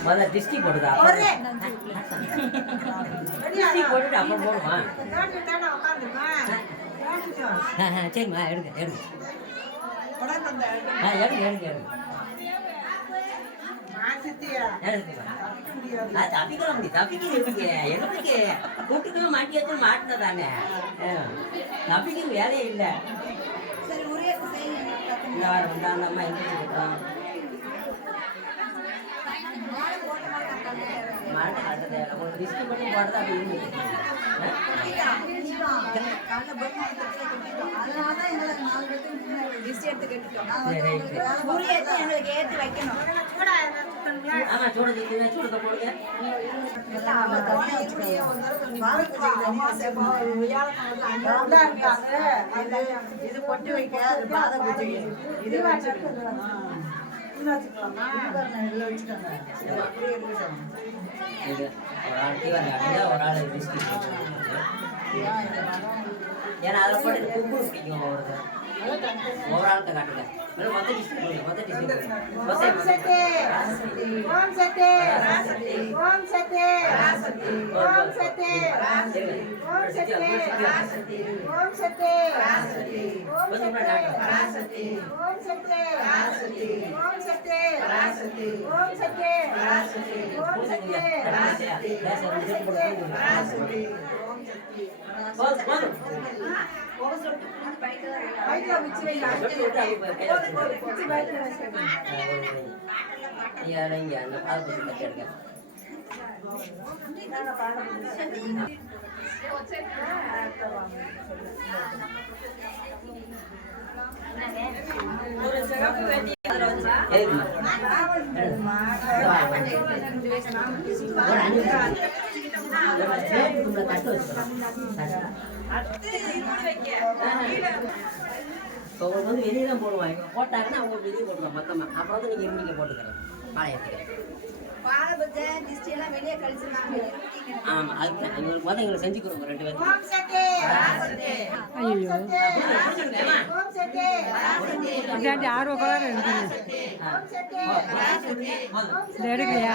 முதல்ல டிஸ்டி போடுதா டிஸ்டி போட்டுட்டு அப்புறம் போடுமா சரிம்மா எடுங்க எடுங்க ஆ எடுங்க எடுங்க எடுங்க மாட்டினதானே வேலையே இல்லை இந்த வாரம் இந்த அந்த அம்மா எங்கே எங்களுக்கு ஏற்றி வைக்கணும் ஆமா சூட தீங்க சூடத்தை போடுங்க இது பொட்டு வைக்க அது பாதை பூஜை இது இது ஒரு ஆள் ஒரு ஏன்னா அதில் போட்டு கும்பு பிடிக்கும் ஒருத்தர் ಮೊರಾಲ್ ತಗೊಂಡಿದೆ ಮೇಡಮ್ ಮತ್ತೆ ಡಿಸ್ಟ್ರಿಕ್ಟ್ ಮತ್ತೆ ಡಿಸ್ಟ್ರಿಕ್ಟ್ ಮತ್ತೆ ಸತೆ ಓಂ ಸತೆ ಓಂ ಸತೆ ಓಂ ಸತೆ ಓಂ ಸತೆ ಓಂ ಸತೆ ಓಂ ಸತೆ ಪರಾಸತಿ ಓಂ ಸತೆ ಪರಾಸತಿ ಓಂ ಸತೆ ಪರಾಸತಿ ಓಂ ಸತೆ ಪರಾಸತಿ ಓಂ ಸತೆ ಪರಾಸತಿ ಓಂ ಸತೆ ಪರಾಸತಿ போடுங்க மொத்த கொஞ்சம் கூட போதும் போதும் இங்க அந்த பால் பத்தி எடுங்க ஏதுமா? ஒரு அஞ்சு நிமிஷம். ஒரு பிளேட் துண்டுல தட்டு வச்சுக்கலாம். தட்டு. இப்போ உங்களுக்கு வந்து வெளியே தான் போடுவாங்க இவங்க போட்டாங்கன்னா அவங்க வெளியே மொத்தமாக அப்புறம் வந்து நீங்கள் இருந்தீங்க போட்டுக்கிறேன் பாளையத்துக்கு ஆமாம் அதுக்கு எங்களுக்கு முதல்ல எங்களுக்கு செஞ்சு கொடுங்க ரெண்டு பேரும் ஆர்வ கலர் எடுக்கலையா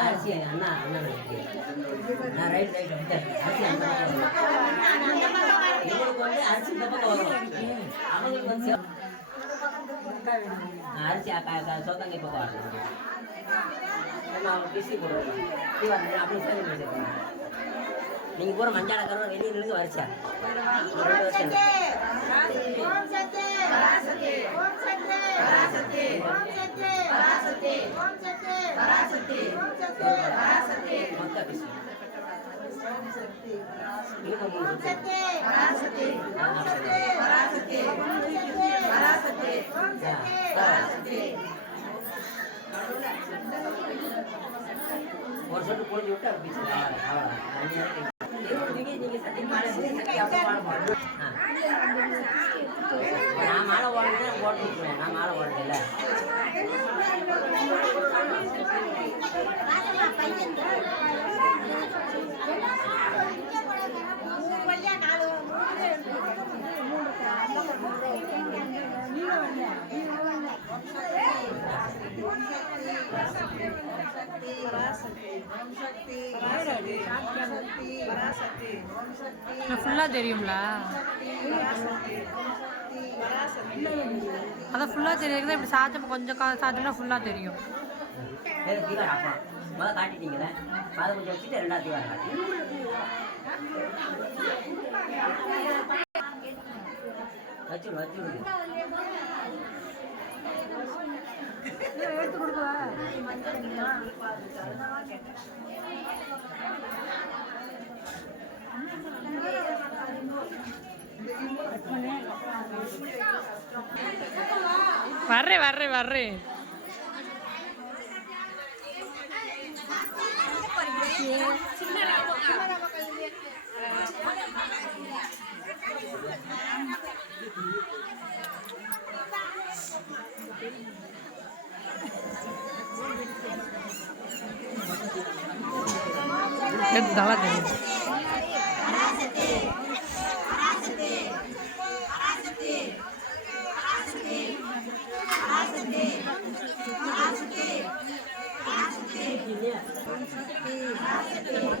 அரிசி அண்ணா அண்ணா நான் ரைட் ரைட் அரிசி இவங்களுக்கு வந்து அரிசி இந்த பக்கம் வரும் அவங்களுக்கு வந்து அரிசி சொத்தங்க நம்ம அவங்க பிசி போடுவோம். அப்படி வச்சுருக்கோம். நீங்கள் பூரா மஞ்சால கருவா வெளியே நின்று வரிசா. ரெண்டு வருஷம் மொத்த பிசி மூணு சுத்து. ஒரு சொட்டு புரிஞ்சு விட்டு நான் மாலை ஓடுறேன் ஓட்டு நான் மாலை சக்தி பராசக்தி பராசக்தி பராசக்தி ஓடுறதில்ல ஃபுல்லா தெரியும்ல? அதான் ஃபுல்லாக தெரியுது இப்படி சாத்தம் கொஞ்சம் கா சாத்தம்னா ஃபுல்லாக தெரியும். வேறு காட்டிட்டீங்களே? அதை கொஞ்சம் வச்சுட்டு ரெண்டாவது வச்சு வச்சு தீவாரம் காட்டி வச்சுடு வச்சுடுங்க வர்றேன் வர்றேன் एक दाला दे Yeah.